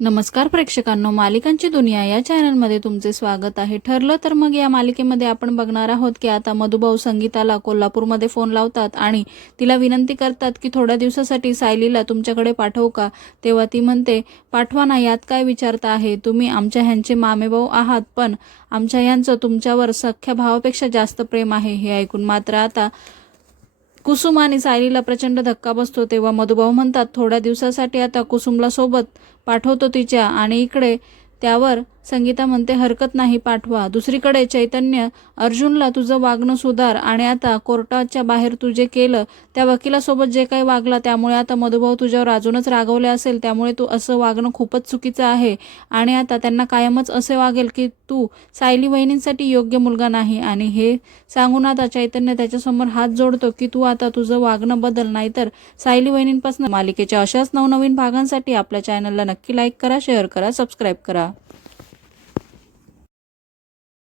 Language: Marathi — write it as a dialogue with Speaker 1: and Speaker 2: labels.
Speaker 1: नमस्कार प्रेक्षकांनो मालिकांची दुनिया या चॅनलमध्ये तुमचे स्वागत आहे. ठरलं तर मग या मालिकेमध्ये आपण बघणार आहोत की आता मधुभाऊ संगीताला कोल्हापूरमध्ये फोन लावतात आणि तिला विनंती करतात की थोड्या दिवसासाठी सायलीला तुमच्याकडे पाठवू का? तेव्हा ती म्हणते पाठवा ना यात काय विचारता आहे? तुम्ही आमच्या ह्यांचे मामेभाऊ आहात पण आमच्या ह्यांचं तुमच्यावर सख्या भावापेक्षा जास्त प्रेम आहे. हे ऐकून मात्र आता कुसुम आणि सायलीला प्रचंड धक्का बसतो तेव्हा मधुभाऊ म्हणतात थोड्या दिवसासाठी आता कुसुमला सोबत पाठवतो तिच्या आणि इकडे त्यावर संगीता म्हणते हरकत नाही पाठवा. दुसरीकडे चैतन्य अर्जुनला तुझं वागणं सुधार आणि आता कोर्टाच्या बाहेर तू जे केलं त्या वकिलासोबत जे काही वागला त्यामुळे आता मधुभाऊ तुझ्यावर अजूनच रागवले असेल त्यामुळे तू असं वागणं खूपच चुकीचं आहे आणि आता त्यांना कायमच असे वागेल की तू सायली वहिनींसाठी योग्य मुलगा नाही. आणि हे सांगून आता चैतन्य त्याच्यासमोर हात जोडतो की तू आता तुझं वागणं बदल नाहीतर सायली वहिनींपासून मालिकेच्या अशाच नवनवीन भागांसाठी आपल्या चॅनलला नक्की लाईक करा शेअर करा सबस्क्राईब करा.